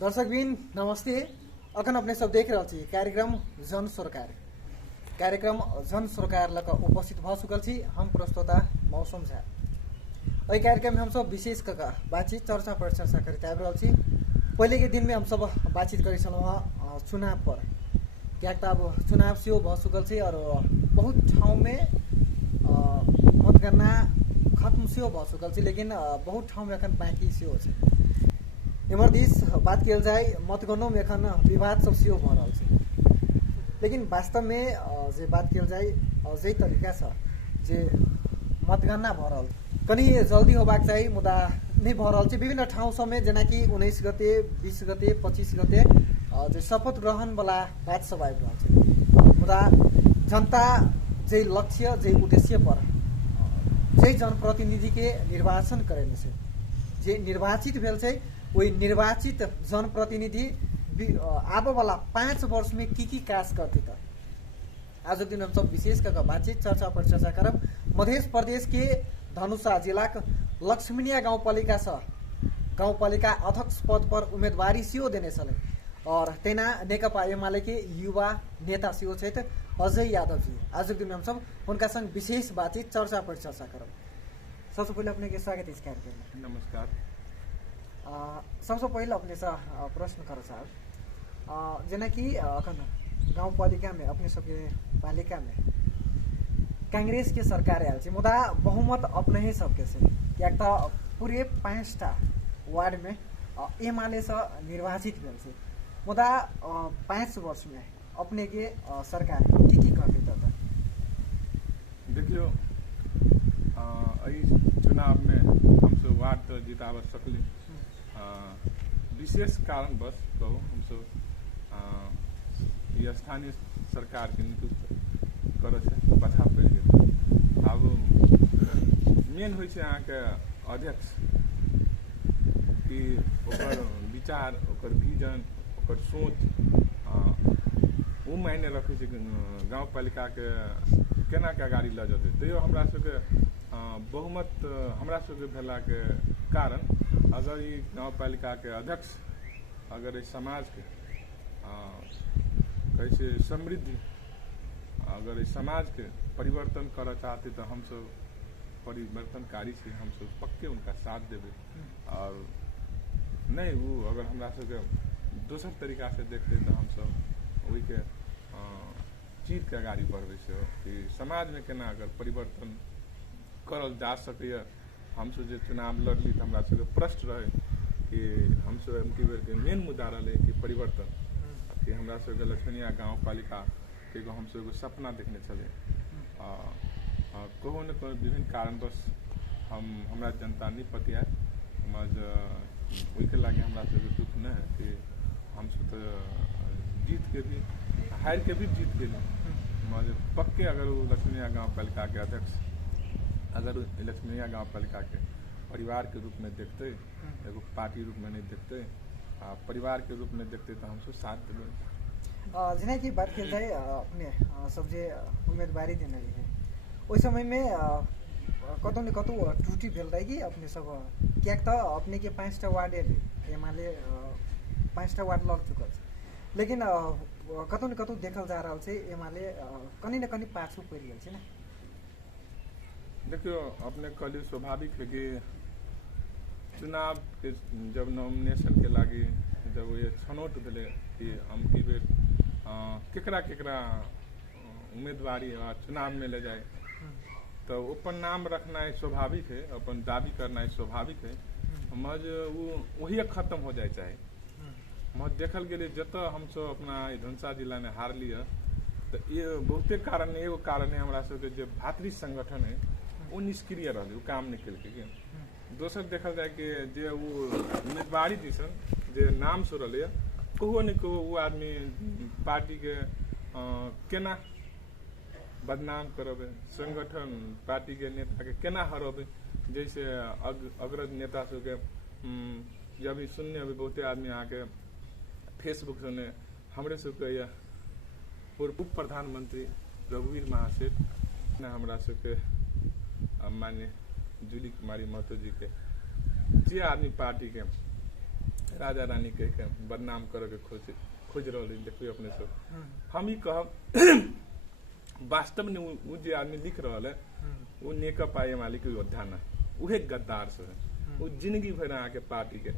दर्शकबिन नमस्ते। अखन अपने सब देख रहे छी कार्यक्रम जन सरकार। कार्यक्रम जन सरकार लक उपस्थित भ चुकल छी हम प्रस्तोता मौसम झा। एहि कार्यक्रम में हम सब विशेष कऽ बातचीत चर्चा परिचर्चा करते आबि रहल छी। पहले के दिन में हम सब बातचीत करै छलहुँ चुनाव पर, क्या अब चुनाव सेहो भ चुकल छी और बहुत ठाउँ में मतगणना खत्म सेहो भ चुकल छी, लेकिन बहुत ठाउँ में एखन बाँकी सेहो छै। एमहर दिस बात कल जाए मतगणना में एखन विवाद सब सेहो भ रहल छै, लेकिन वास्तव में जे बात कल जाए जे तरीका से जे मतगणना भ रहल कनी जल्दी होबाक चाहिए, मुदा नहीं भ रहल छै। विभिन्न ठाउँ सब में जेना कि 19 गते 20 गते 25 गते जे शपथ ग्रहण वाला बात सब आबि रहल छै, मुदा जनता जे लक्ष्य जे उद्देश्य पर जे जनप्रतिनिधि के निर्वाचन करेने छै, जे निर्वाचित भेल छै, वही निर्वाचित जनप्रतिनिधि आबो वाला 5 वर्ष में की काज करते। तो आज दिन हम सब विशेष कर बातचीत चर्चा पर चर्चा करब। मध्य प्रदेश के धनुषा जिला लक्ष्मीनिया गाउँपालिका अध्यक्ष पद पर उम्मीदवारी सेहो देने छले और तेना नेकपा एमाले के युवा नेता सेहो छथि अजय यादव जी। आज दिन हम सब उनका संग विशेष बातचीत चर्चा पर चर्चा करब। सबसे पहले अपने के स्वागत इस कार्यक्रम में। नमस्कार। सबसे पहले अपने से प्रश्न कर साहब, जेना कि अखन गाउँपालिका में अपने सबके पालिका में कांग्रेस के सरकार आयल छै, मुदा बहुमत अपने ही सबके छै। कियाक त पूरे 5टा वार्ड में एमाले से निर्वाचित भेल छै, मुदा 5 वर्ष में अपने के सरकार की करते त देखियो चुनाव में हम सब वार्ड तो जिताब सकली, विशेष कारणवश कहू हम सब स्थानीय सरकार के नेतृत्व कर पाछा पड़ गए। अब मेन हो के अध्यक्ष कि ओकर विचार, ओकर विजन, ओकर सोच वो मायने रखे गाउँपालिका के केना के अगाड़ी ल जते। तैयो हमरा सबके बहुमत हमरा सबके भेला के कारण अगर ये गाउँपालिका के अध्यक्ष अगर इस समाज के कैसे समृद्धि, अगर इस समाज के परिवर्तन कर चाहते तो हम सब परिवर्तनकारी से हम सब पक्के उनका साथ देवे। और नहीं वो अगर हमरा सबके दोसर तरीका से देखते तो हम सब वही के चीज के आगाड़ी बढ़वे से कि समाज में केना अगर परिवर्तन करल जा सके। हम सब जो चुनाव लड़ली तो हमरा सबके प्रश्न रहे कि हम सब एमकी बेर के मेन मुद्दा रहे कि परिवर्तन, कि हमरा सबके लक्ष्मीनिया गाउँपालिका के हम सब एगो सपना देखने चले। कहूँ न कहूँ विभिन्न कारणवश हमरा जनता नहीं पतिया वही के लागे हमरा सबके दुख न है कि हम सब तो जीत के भी हार के भी जीत के पक्के अगर वो लक्ष्मीनिया गाउँपालिका के अध्यक्ष अगर लक्ष्मीनिया गाउँपालिका के परिवार के रूप में देखते, एगो पार्टी रूप में नहीं देखते, परिवार के रूप में देखते तो हम सब साथ देवे। जेना कि बात कल जाए अपने सब जे उम्मीदवारी देने रहे उस समय में कतौ न कतौ त्रुटि भेल रहे कि अपने सब, कियाक त अपने के 5टा वार्ड एमाले 5टा वार्ड लग चुकल छै, लेकिन कतौ न कतौ देखल जा रहा है एमाले कनी न कनी पाछू पड़ गया है ना। देखियो अपने कहली स्वाभाविक है कि चुनाव के जब नॉमिनेशन के लागी जब ये छनौट भेले कि हम की बेर केकरा केकरा उम्मीदवारी चुनाव में ले जाए तो अपन नाम रखना है स्वाभाविक है, अपन दावी करना है स्वाभाविक है। मज वो वही खत्म हो जाए चाहे मज देखल गए जत हम सब अपना धनुषा जिला में हार लिया तो ये बहुते कारण एगो कारण है हमरा सबके जो भातृ संगठन है वो निष्क्रिय रही, वो काम नहीं कल। दोसर देखल जाए कि जे वो उम्मीदवारी दिसन जे नाम से रहे कहो न कहो वो आदमी पार्टी के केना बदनाम करबे, संगठन पार्टी के नेता के केना हरबे। जैसे अग्रज नेता सबके जब सुनने अभी बहुते आदमी आके फेसबुक सुने हमरे सबके पूर्व उप प्रधानमंत्री रघुवीर महासेठ ने हमरा सबके मान्य जूली कुमारी महतो जी के जे आदमी पार्टी के राजा रानी के बदनाम करे के खोज रही। देखिए अपने सब हम ही कहब वास्तव में वो जो आदमी लिख रहा है वो नेकपा एमाले के योद्धा न, उहे गद्दार से है। वो जिंदगी भर आके पार्टी के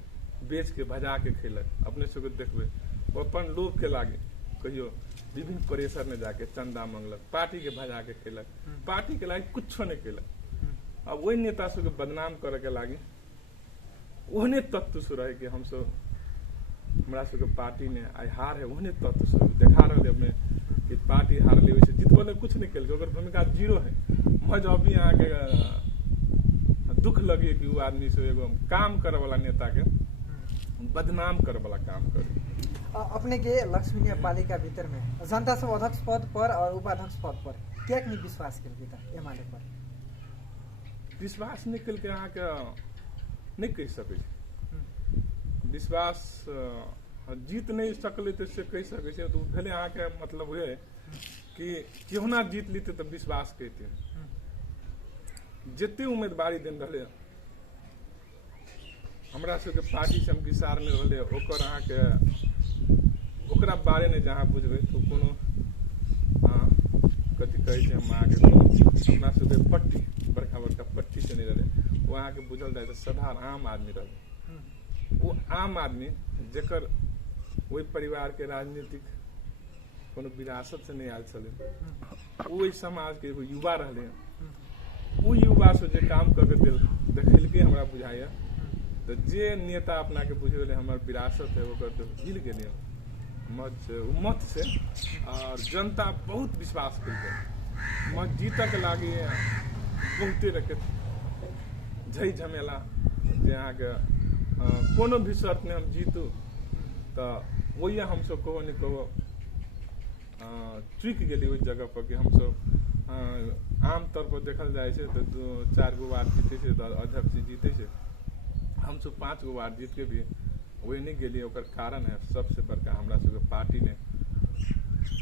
बेच के भजा के खेलक। अपने सबके देखबे वो अपन लोग के लागे कहियो विभिन्न प्रेशर में जाके चंदा मंगलक, पार्टी के भजा के खेलक, पार्टी के लागे कुछ नहीं खेलक। अब वही नेता सबके बदनाम करे के लागे ओहने तत्व से रहे कि हम सब हमरा सबके पार्टी ने आई हार है, ओहने तत्व से देखा रहे अपने कि पार्टी हार ले से जितबो कुछ नहीं कल, ओकर भूमिका जीरो है। मज अभी यहाँ के दुख लगे कि वो आदमी से एगो काम करे वाला नेता के बदनाम करे वाला काम करे। अपने के लक्ष्मी न्यायपालिका भीतर में जनता सब अध्यक्ष पद पर और उपाध्यक्ष पद पर क्या नहीं विश्वास कर एमाले पर विश्वास नहीं कल के अहाँ के नहीं कह सके। विश्वास जीत नहीं सकले तो से कह सके तो भले अहाँ के मतलब हुए कि केहुना जीत लीते तो विश्वास कहते जिते उम्मीदवारी दिन रहे हमरा सबके पार्टी से हम किसार में रहे ओकर अहाँ के ओकरा बारे में जहाँ बुझबे तो कोनो कथी कहे हम अहाँ के अपना सबके पट्टी बड़का बड़का पट्टी से नहीं रहे वो अहाँ के बुझल जाए साधारण आम आदमी रहे। वो आम आदमी जेकर वही परिवार के राजनीतिक कोनो विरासत से नहीं आयल चले, वही समाज के एगो युवा रहे। वो युवा से जे काम करके देखेल के हमरा बुझाइए तो जे नेता अपना के बुझे हमार विरासत है वो तो हिल गए मत से और जनता बहुत विश्वास कर मत जीतक लागे बहुते रखे झई झमेला जे अहाँ के कोनो भी शर्त में हम जीतू तो वही हम सब कहो नहीं कहो चुक गए उस जगह पर कि हम सब आम तौर पर देखल जाए तो 2-4 गो वार्ड जीते से अध्यक्ष जीते से हम सब 5 गो वार्ड जीत के भी वही नहीं गए। ओकर कारण है सबसे बड़का हमरा सबके पार्टी ने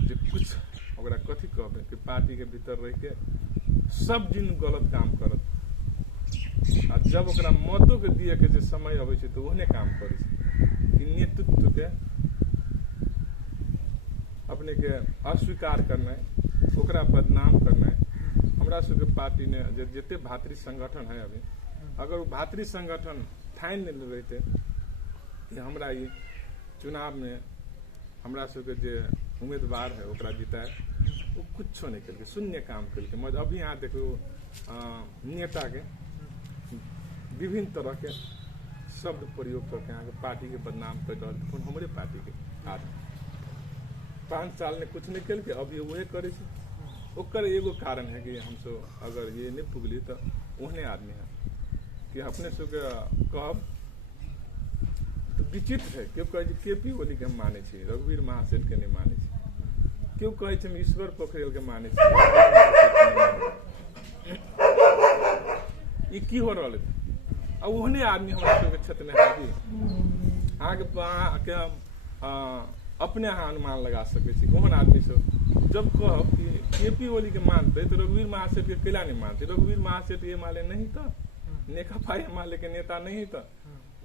जो कुछ ओकरा कथी कहबे कि पार्टी के भीतर रह के सब दिन गलत काम करत आ जब ओकरा मतों के दिए के जे समय अबै छै तो ओहने काम करे कि नेतृत्व के अपने के अस्वीकार करना ओकरा बदनाम करना। हमरा सबके पार्टी ने जते भातृ संगठन है अभी अगर वो भातृ संगठन ठान ले रहते कि हमरा ये चुनाव में हमरा सबके जे उम्मीदवार है ओकरा जिताए वो कुछ नहीं करके शून्य काम करके मज अभी यहाँ देखो नेता के विभिन्न तरह के शब्द प्रयोग करके यहाँ के पार्टी के बदनाम कर रहा हमारे पार्टी के आज 5 साल में कुछ नहीं करके अभी वही करे ओकर एगो कारण है कि हम सब अगर ये नहीं पुगली तो ओहने आदमी है कि अपने सबके कहब तो विचित्र है। क्यों कहे केपी ओली के हम माने छी रघुवीर महासेठ के नहीं माने छी, क्यों कहे हम ईश्वर पोखरेल के माने छी ये की हो रहा है। अब ओहने आदमी हमारे सबके क्षेत्र में आगे अपने यहाँ अनुमान लगा सके छी कौन आदमी सब जब कहब कि केपी ओली के मानते तो रघुवीर महासेठ के कैला नहीं मानते। रघुवीर महासेठ ये माले नहीं था नेकपा एमाले के नेता नहीं था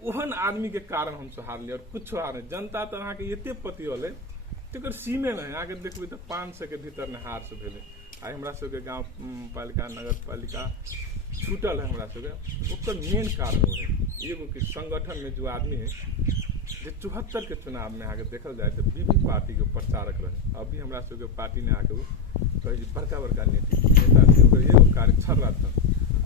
ओहन आदमी के कारण हम हार लिया और कुछ हार नहीं। जनता तो अहाँ के एते पति होले तकर सीमे नहीं आगे देखबे तो 500 के भीतर ने हार से भेले। आई हमरा सबके गाँव पालिका नगर पालिका छूटल है हमरा सबके ओकर मेन कारण हो है एगो कि संगठन में जो आदमी है जो 74 के चुनाव में आगे देखल जाए तो विभिन्न पार्टी के प्रचारक रहे। अभी हमरा सबके पार्टी ने आके कहे बड़का बड़का नेता एगो कार्य छल रहा था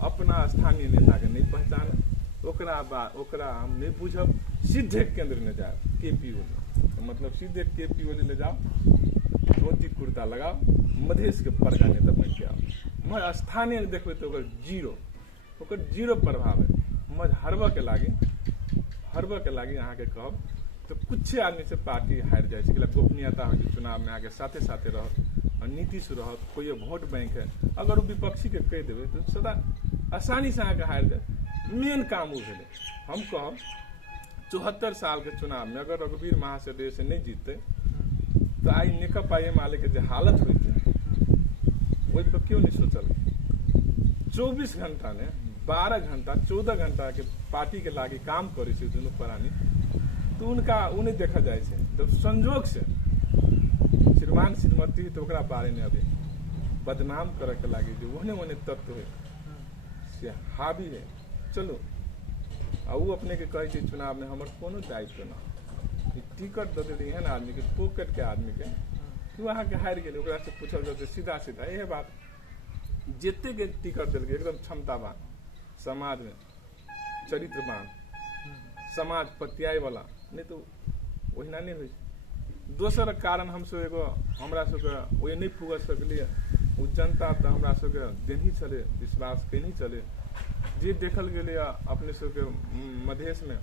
अपना स्थानीय नेता के नहीं पहचाने ओकरा हम नहीं बुझब सीधे केंद्र में जाए केपी ओली तो मतलब सीधे केपी ओली ले जाओ धोती कुर्ता लगाओ मधेश के बड़का नेता बन के आओ मैं स्थानीय देखबे तो ओकर जीरो प्रभाव है मज हरबा के लागे अहाँ के कहब तो कुछ आदमी से पार्टी हार जाए गोपनीयता के चुनाव में आगे साथे साथे रहत और नीतीश रहत कोई वोट बैंक है अगर वो विपक्षी के कह देवे तो सदा आसानी से आगे हार जाए। मेन काम वो भेले हम कहब 74 साल के चुनाव में अगर रघुवीर महासेठ से नहीं जीतते तो आई नेकपा एमाले के जो हालत हुई थी वही पर क्यों नहीं सोचल। 24 घंटा ने 12 घंटा 14 घंटा के पार्टी के लागे काम करे दोनों प्राणी तो उनका उन्हें देखा जाए छे जब संजोग से श्रीमान श्रीमती तो ओकरा बारे में अभी बदनाम करे के लागे जो ओहने तत्व है से हावी है। चलो आ वो अपने के कहे छै चुनाव में हमर कोनो दायित्व ना टिकट दे दे एहन आदमी के पॉकेट के आदमी के कि वहाँ के हार गेल ओकरा से पूछल जाते सीधा सीधा यह बात जितने के टिकट दिल एकदम क्षमतावान समाज में चरित्रवान समाज पतियाए वाला नहीं तो ओहिना नहीं हुई। दोसर कारण हम सब एगो हमरा सबके ओहि नहीं पुग सकलिए ओ जनता तो हमरा सबके देनी चले विश्वास केनी चले जे देखल गेले अपने सबके मधेश में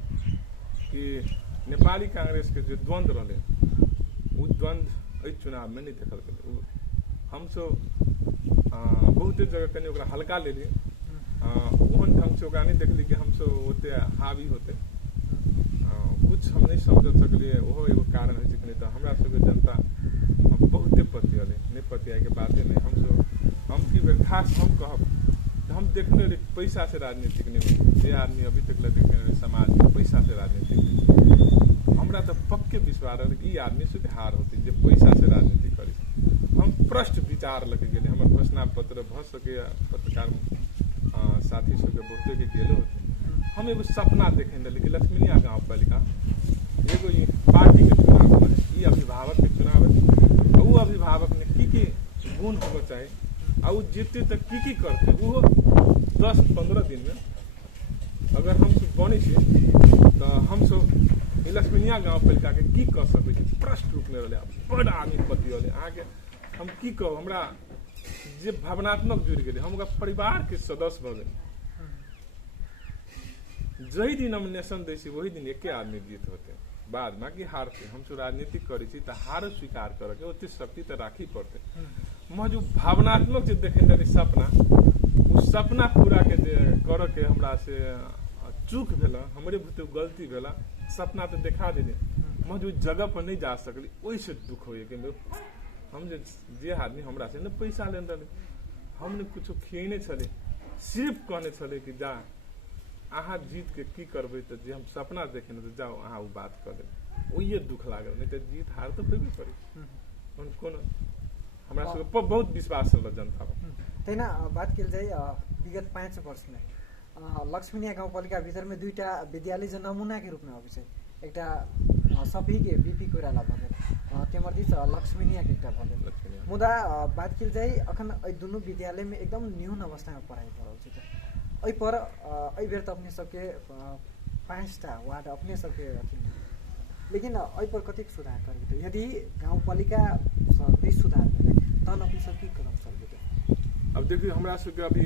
कि नेपाली कांग्रेस के जो द्वंद्व रहे वो द्वंद्व चुनाव में नहीं देखल गेले। हम सब बहुत जगह कहीं ओकरा हल्का ले लिए ओहन ढंग से ओकरा नहीं देखली कि हम सब होते हावी होते कुछ हम नहीं समझ सकलिए ओहो एगो कारण है कि नहीं तो हमरा सबके जनता बहुते पति अले नहीं पति आए के बातें नहीं हम की बेर खास हम कहब हम देखने रहे पैसा से राजनीतिक नहीं होती जे आदमी अभी तक देखने रहे समाज में पैसा से राजनीतिक नहीं हमरा तो पक्के विश्वास है कि आदमी से हार होती जो पैसा से राजनीति करी। हम प्रश्न विचार लगे गए हमारे घोषणा पत्र भ सके पत्रकार साथी सबके बहुते के गेलो होते हम एगो सपना देखे रहे कि लक्ष्मीनिया गाँव पालिका एगो ये पार्टी के चुनाव है ये अभिभावक के चुनाव है वो अभिभावक ने की गुण होना चाहिए और जीतते तक की करते वो 10-15 दिन में अगर हम सब बने तो हम सब लक्ष्मीनिया गाँव पालिका के की कर सके प्रश्न रूप में रहे बड़ आदमी पति रहे आगे हम की कहो हमरा जे भावनात्मक जुड़ गए हम परिवार के सदस्य भ गए जही दिन नॉमिनेशन दै छी वही दिन एके आदमी जीत होते बाद में कि हारते हम सब राजनीतिक करी छी तो हार स्वीकार करे के ओते शक्ति तो राखी पड़ते म जो भावनात्मक जे देखे रही सपना उस सपना पूरा के करे के हमरा से चूक भेला हमरे भूते गलती भेला सपना तो देखा देने म जो जगह पर नहीं जा सकली ओहि से दुख होए कि हम जे आदमी हमरा से न पैसा लेन रहे हमने कुछ खियने छले सिर्फ कहने छले कि जा अहाँ जीत के की करबे तो जे हम सपना देखे न तो जाओ अहाँ वो बात कर दे ओये दुख लागल नहीं तो जीत हार तो होबे करी कोनो हमरा सब पर बहुत विश्वास है जनता पर तेना बात किल जाए विगत 5 वर्ष में लक्ष्मीनिया गाउँपालिका भीतर में दुईटा विद्यालय जो नमूना के रूप में अभी एकटा सभी के बीपी कोइराला भगेल त्यमर्दी लक्ष्मीनिया के एकटा भगेल मुदा बात किल जाए अखन दुनू विद्यालय में एकदम न्यून अवस्था में पढ़ाई भ रहल छै एहि पर एहि बेर तो अपने सबके 5टा वार्ड अपने सबके अथी लेकिन एहि पर कतेक सुधार करबे यदि गाउँपालिका नहीं सुधार करे तहन अपने सब की कदम चलबे। अब देखिए हमरा सबके अभी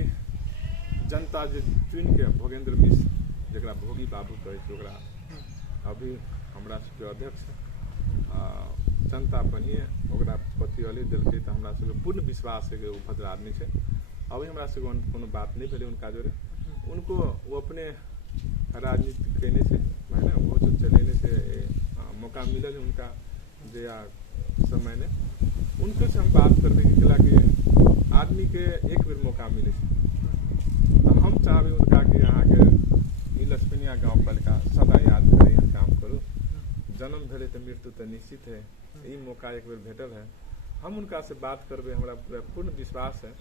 जनता जे चुन के भोगेंद्र मिश्र जरा भोगी बाबू कहे छै ओकरा अभी हमरा सबके अध्यक्ष जनता बनिए ओकरा पति अली दिलके तो हमरा सबके पूर्ण विश्वास है कि वो भद्र आदमी है। अभी हमरा सबके कोनो बात नहीं भेले उनका जोरे उनको वो अपने राजनीति कहने से है ना वो जो चलेने से मौका मिला जो उनका जो समय ने उनके से हम बात करने के खिला कि आदमी के एक बेर मौका मिले तो हम चाहे उनका कि यहाँ के लक्ष्मीनिया गाँव पालिका सदा याद करे यहाँ काम करो जन्म भेले तो मृत्यु तो निश्चित है ये मौका एक बेर भेटल है हम उनका से बात करबे हमरा पूर्ण विश्वास है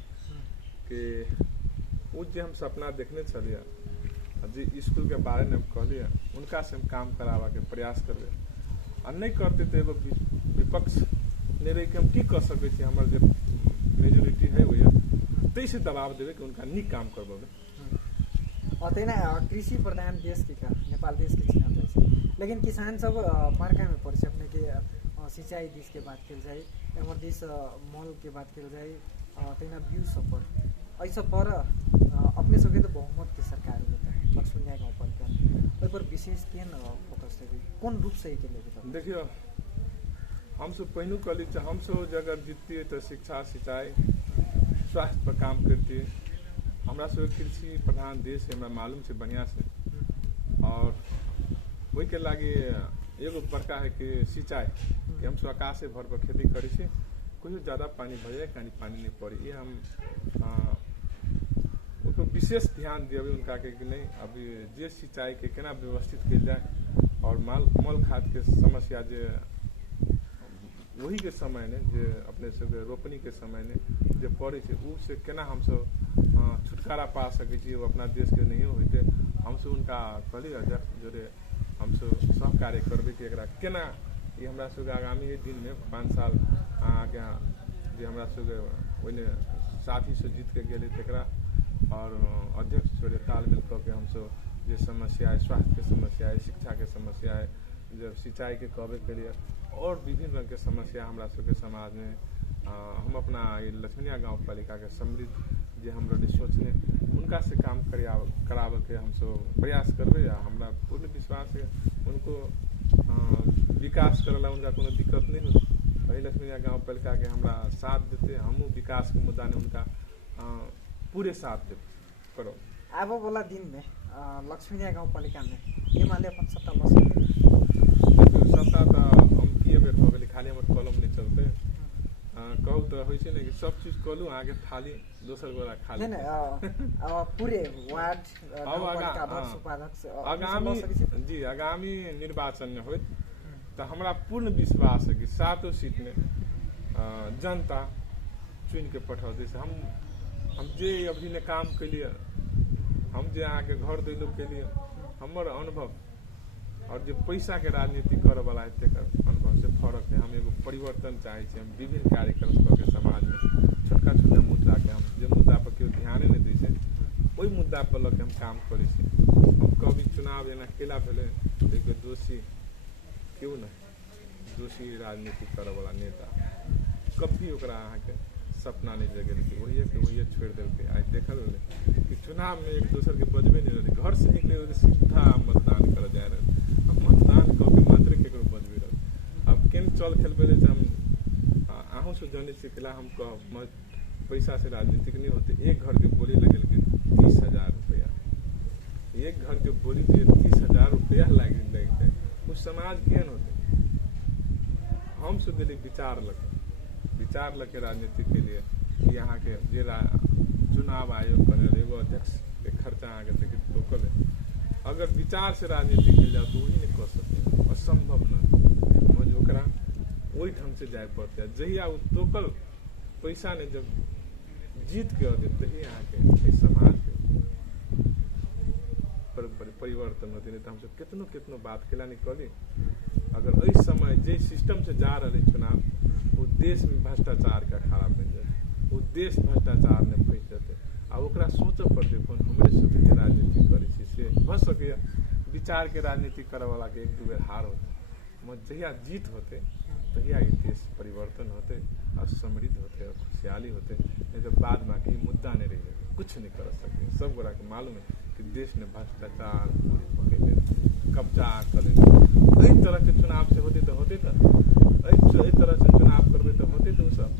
कि वो जो हम सपना देखने चलिए जी स्कूल के बारे में हम कहलिए उनका से हम काम करावा के प्रयास करबे और नहीं करते तो एगो विपक्ष नहीं रही कि हम की कर सके हमारे जो मेजोरिटी है वही तैसे दबाव देवे कि उनका नहीं काम करबे और तेना कृषि प्रधान देश के का नेपाल देश के चिन्ह जाए लेकिन किसान सब मार्का में पड़े अपने के सिंचाई दिश के बात कल जाए एमर दिश मल के बात कल जाए तेना व्यू सब पर ऐसा पर अपने सबके तो बहुमत के सरकार होता है लक्ष्मीनिया गाउँपालिका ओइ पर विशेष केन फोकस है कौन रूप से के लेके देखियो हम सब पहिनु कहली हम सब अगर जीतती तो शिक्षा सिंचाई स्वास्थ्य पर काम करती हमरा सब कृषि प्रधान देश है हमरा मालूम से बढ़िया से और वही के लागे एगो बड़का है कि सिंचाई कि हम सब आकाश से भर पर खेती करी से कोई ज्यादा पानी भर जाए कहीं पानी नहीं पड़ी ये हम उसको विशेष ध्यान दिए उनका कि नहीं अभी जे सिंचाई के केना व्यवस्थित किया जाए और मल खाद के समस्या जे वही के समय ने जे अपने सबके रोपनी के समय ने जे पड़े छै उ से केना हम सब छुटकारा पा सकै छी अपना देश के नहीं होते हम सब उनका कहली अध्यक्ष जोरे हम सब सहकार्य करबे कि एकरा केना ये हमरा सबके आगामी दिन में 5 साल आगे जे हमरा सबके ओने साथी से जीत के गेले तकरा और अध्यक्ष जोरे तालमेल करके हम सब जे समस्या है स्वास्थ्य के समस्या है शिक्षा के समस्या है जब सिंचाई के कहबे के लिए और विभिन्न रंग के समस्या हमरा सबके समाज में हम अपना लक्ष्मीनिया गाँव पालिका के समृद्ध जे हम सोचने उनका से काम करावे के हम सब प्रयास करबे हमरा पूर्ण विश्वास है उनको विकास करेला उनका कोनो दिक्कत नहीं हो वही लक्ष्मीनिया गाँव पालिका के हमरा साथ देते हमू विकास के मुद्दा ने उनका पूरे साथ देते करो अब वाला दिन में लक्ष्मीनिया गाँव पालिका में एमाले अपन सत्ता बस सत्ता तो हम किए बेर हो गए खाली हमारे कलम नहीं चलते कहू तो होइ छै ने कि सब चीज कलू आगे थाली दोसर गोरा खाली पूरे वार्ड आगामी निर्वाचन में होइत तो हमरा पूर्ण विश्वास है कि 7 सीट में जनता चुन के पठौती से हम जे अभी ने काम के लिए हम जे अहाँ के घर दैलो के लिए हमर अनुभव और जो पैसा के राजनीति करे वाला है अनुभव से फर्क है हम एगो परिवर्तन चाहे हम विभिन्न कार्यक्रम करके समाज में छोटका छोटा मुद्दा के हम जो मुद्दा पर केओ ध्यान नहीं दै छै ओहि मुद्दा पर लग हम काम करे हम कभी चुनाव एना केला भेले एक दोषी क्यों नहीं दोषी राजनीति करे वाला नेता कभी ओकरा अहाँ के सपना नहीं जगेल वही छोड़ दिल्क आज देखल कि चुनाव में एक दूसर के बजबे नहीं रहे घर से निकले सीधा मतदान कर जा रहे मतदान करके मात्र केकरो बजबे रहे अब केन चल खेल पे हम आहू से जाने सिखला हम पैसा से राजनीतिक नहीं होते एक घर के बोली लगल के 30,000 रुपया एक घर के बोली 30,000 रुपया लगते उस समाज केहन होते हम से दिली विचार लगे राजनीति के लिए कि यहाँ के जे चुनाव आयोग करे एगो अध्यक्ष के खर्चा आगे तक टोकल है अगर विचार से राजनीति खेल जाओ तो वही नहीं कर सकते असंभव न ओकरा वही ढंग से जाए पड़ते है जहिया वो टोकल पैसा ने जब जीत के होते तही यहाँ के समाज के परिवर्तन होते नहीं तो हम सब कितनो बात केला नहीं करी अगर इस समय जे सिस्टम से जा रहे चुनाव वो देश में भ्रष्टाचार का खड़ा बन जाते वो देश भ्रष्टाचार में फंस जाते आ ओकरा सोचे पड़ते कौन हमारे सबके राजनीति करे से भ सके विचार के राजनीति करे वाला के एक दू बेर हार होते जहिया जीत होते तहिया ये देश परिवर्तन होते और समृद्ध होते और खुशहाली होते नहीं तो बाद में कि मुद्दा नहीं रह जाते कुछ नहीं कर सकते सब गोरा के मालूम है कि देश ने भ्रष्टाचार पूरी पकड़े कब्जा कर इस तरह के चुनाव से होते तो इस तरह से चुनाव करबे तो होते तो सब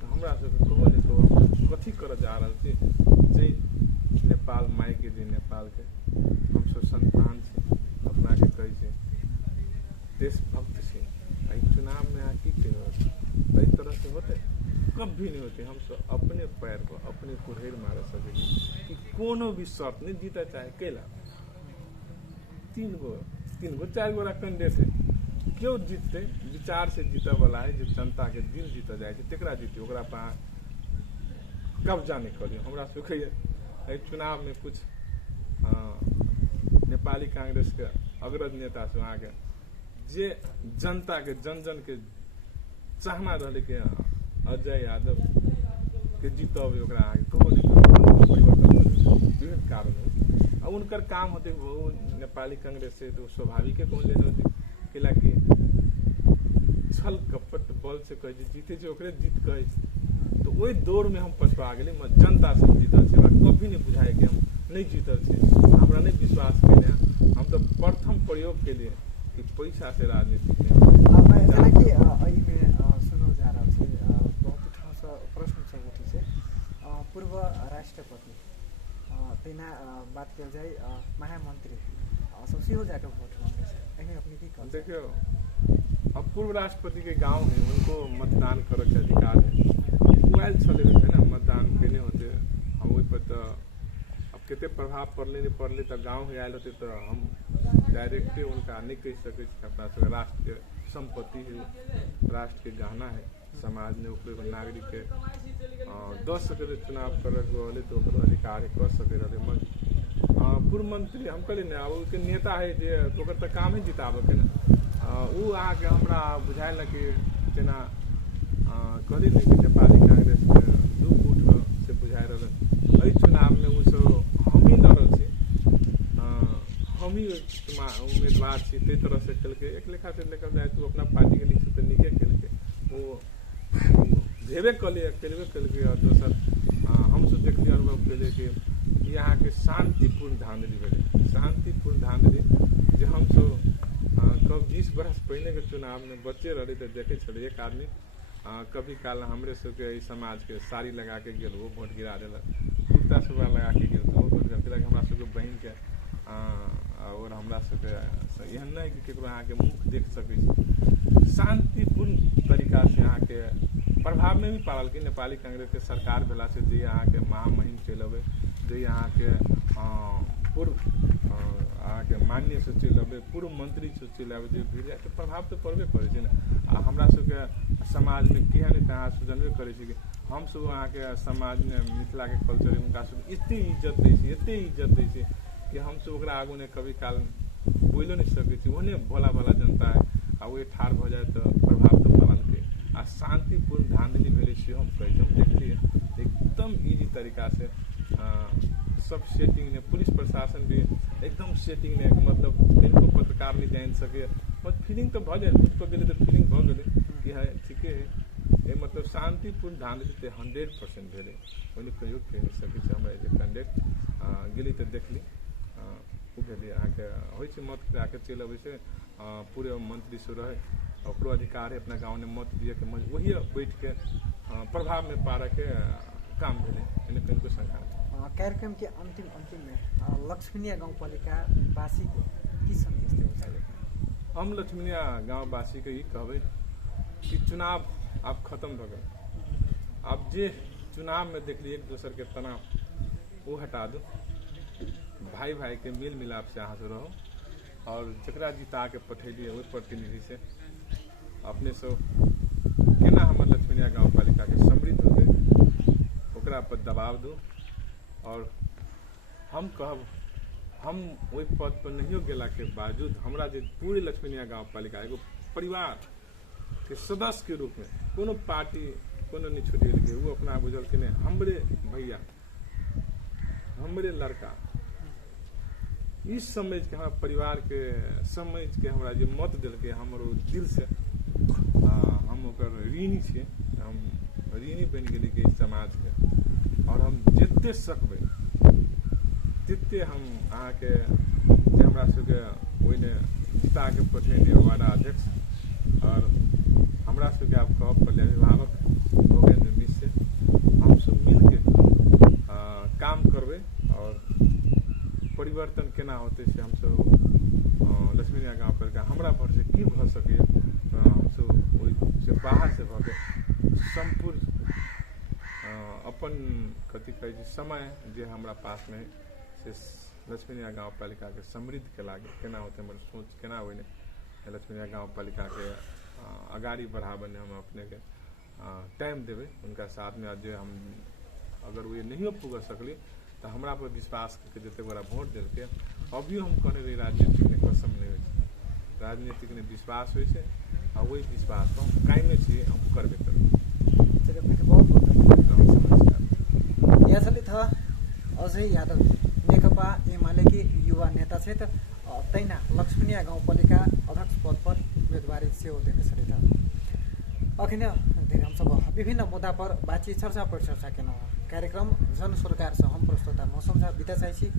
तो हमरा सब कहो कथी कर जा रहा जे नेपाल माई के जे नेपाल के हम सब संतान से अपना के कहे से देशभक्त से चुनाव में की इस तरह से होते कभी नहीं होते हम सब अपने पैर को अपने कुरेर मारे सके कि कोनो भी शर्त नहीं जीता चाहे केला 3 गो 4 गो कैंडिडेट है क्यों जीतते विचार से जीता वाला है जो जनता के दिल जीता जाए तेकरा जीते ओकरा पा कब्जा नहीं करियो हमरा सुखैया चुनाव में कुछ नेपाली कांग्रेस के अग्रज नेता से आगे जे जनता के जन के चाहना रहे के अजय यादव के जीतब ओकरा आगे कहो नहीं परिवर्तन विभिन्न कारण अब उनकर काम होते वो नेपाली कांग्रेस से तो स्वाभाविक कौन लेने होते केला कि छल कपट बल से कहे जीते जो ओकरे जीत कहे तो वही दौड़ में हम पछुआ गए जनता से जीतल से कभी नहीं बुझाए कि हम नहीं जीतल से हमरा नहीं विश्वास के हम तो प्रथम प्रयोग के लिए कि पैसा से राजनीति सुनल जा रहा है बहुत ठाउँ से प्रश्न सब उठी से पूर्व राष्ट्रपति तेना बात कल जाए महामंत्री सब सेहो जाकर वोट मांगे से अपनी की कर देखियो अब पूर्व राष्ट्रपति के गांव है उनको मतदान करे के अधिकार है मोबाइल चले है ना मतदान केने होते हम वही पर तो अब कितने प्रभाव पड़ले नहीं पड़ले तो गाँव में आयल होते तो हम डायरेक्टे उनका नहीं कह सके अपना सब राष्ट्र के संपत्ति है, राष्ट्र के गहना है, समाज ने ओकरे नागरिक के दस सके चुनाव करे तो अधिकार है कर सके रहे। पूर्व मंत्री हम कहली ना अब के नेता है जे ओकर तो काम है जिताबे के ना वो आके हमरा बुझायल कि जेना कहली नहीं कि नेपाली कांग्रेस के दू गुट से बुझाई रहे चुनाव में वो सब हम ही लड़ल छी, हम ही उम्मीदवार छी, ते तरह से खेल के एक लेखा से लेकर जाए तो अपना पार्टी के नीचे तो निके खेल के वो भेबे कलिए खेलबे कल के। और दोसर हम सब देखलिए अनुभव कैले कि यहाँ के शांतिपूर्ण धांधली भेले, शांतिपूर्ण धांधली जो हम सब कब 20 बरस पहले के चुनाव में बच्चे रहे तो देखे छे एक आदमी कभी काल हमरे सबके समाज के साड़ी लगा के गेल वो वोट गिरा दिल, कुर्ता सुबह लगा के गेल वो वोट गिरा दिलक हमरा सबके बहन के और हमरा सबके एहन नहीं कि केकरो अहाँ के मुख देख सके। शांतिपूर्ण तरीका से यहाँ के प्रभाव में भी पारल कि नेपाली कांग्रेस के सरकार भेला से जे यहाँ के महामहिम चल अबे, जे यहाँ के पूर्व अहाँ के मान्य से चल अबे, पूर्व मंत्री से चल अबे, जो भी के प्रभाव तो पड़बे करे ना। हमरा सबके समाज में केहन कहाँ से जानबे करे कि हम सब अहाँ के समाज में मिथिला के कल्चर उनका सब एते इज्जत दै छी, एते इज्जत दै छी कि हम सब ओकरा आगू ने कभी काल बोलो नहीं सके छी। ओने भोला भाला जनता है आ वो ठाड़ हो जाए तो प्रभाव तो पड़ल के आ शांतिपूर्ण धांधली भेले से हम कह हम देखलिए एकदम इजी तरीका से सब सेटिंग ने पुलिस प्रशासन भी एकदम सेटिंग ने मतलब इनको पत्रकार नहीं जान सके बट फीलिंग तो भ जाए कुछ पर गेले तो फीलिंग भ गेले कि है ठीक है ये मतलब शांतिपूर्ण धांधली ते 100% भेले ओने कहियो कह नहीं सके छै। हमरा जे कैंडिडेट गेली तो देखली उ भेले अहाँ के होय छै मत करा के चल अबै छै पूरे मंत्री से रहे ओकरो अधिकार है अपना गांव में मत दिए के वही बैठ के प्रभाव में पार के काम भेले एने कनको शंका। कार्यक्रम के अंतिम में लक्ष्मीनिया गाउँपालिका वासी को की संदेश देना चाहिए? हम लक्ष्मीनिया गाँववासी के ये कहबे कि चुनाव अब खत्म भ गए, अब जे चुनाव में देख ली एक दूसर के तनाव वो हटा दो, भाई भाई के मेल मिलाप से अहाँ से रहो और जकरा जिता के पठेलिए वही प्रतिनिधि से अपने सब केना हमर लक्ष्मीनिया गाँवपालिका के समृद्ध होते ओकरा पर दबाव दो। और हम कहब हम वही पद पर नहीं गेला के बावजूद हमरा जे पूरे लक्ष्मीनिया गाँवपालिका एगो परिवार के सदस्य के रूप में कोनो पार्टी कोनो नहीं छुटेल के वो अपना बुझल के नहीं हमरे भैया हमरे लड़का इस समझ के हमारा परिवार के समझ के हमरा जे मत दिल के हमरो दिल से हम ओकर ऋणी छे, हम ऋणी बन गेली के समाज के और हम जितने सकबे तिते हम अहाँ के जे हमरा सबके ओइने जिता के पठेने वार्ड अध्यक्ष और हमरा सबके आप कहब पहले अभिभावक भोगेंद्र मिश्र से हम सब मिल के काम करबे और परिवर्तन केना होते से हम सब लक्ष्मीनिया गाँवपालिका हमरा भर से की भ सके हम सब ओइ से बाहर से भ के संपूर्ण अपन कथी कहे समय जे हमरा पास में से लक्ष्मीनिया गाँवपालिका के समृद्ध के लागे केना होते हमर सोच केना होने लक्ष्मीनिया गाँवपालिका के अगाड़ी बढ़ावे हम अपने के टाइम देवे उनका साथ में जे हम अगर वो नहीं पुग सकली तो हमरा पर विश्वास करके जते बड़ा वोट दिल के अभी हम कहने रही राजनीतिक ने कसम नहीं हो राजनीतिक ने विश्वास हो वही विश्वास हम कायमे छी हम करबे करब। चलिए अपने बहुत बहुत धन्यवाद। यह चलित अजय यादव नेकपा एमाले के युवा नेता छे तैना लक्ष्मीनिया गाउँपालिका अध्यक्ष पद पर उम्मेदवारी सेहो देने छे। अखिन धेरै हम सब विभिन्न मुद्दा पर बातचीत चर्चा पर चर्चा केना कार्यक्रम जन सरकार से हम प्रस्तुता मौसम बिता चाहिए।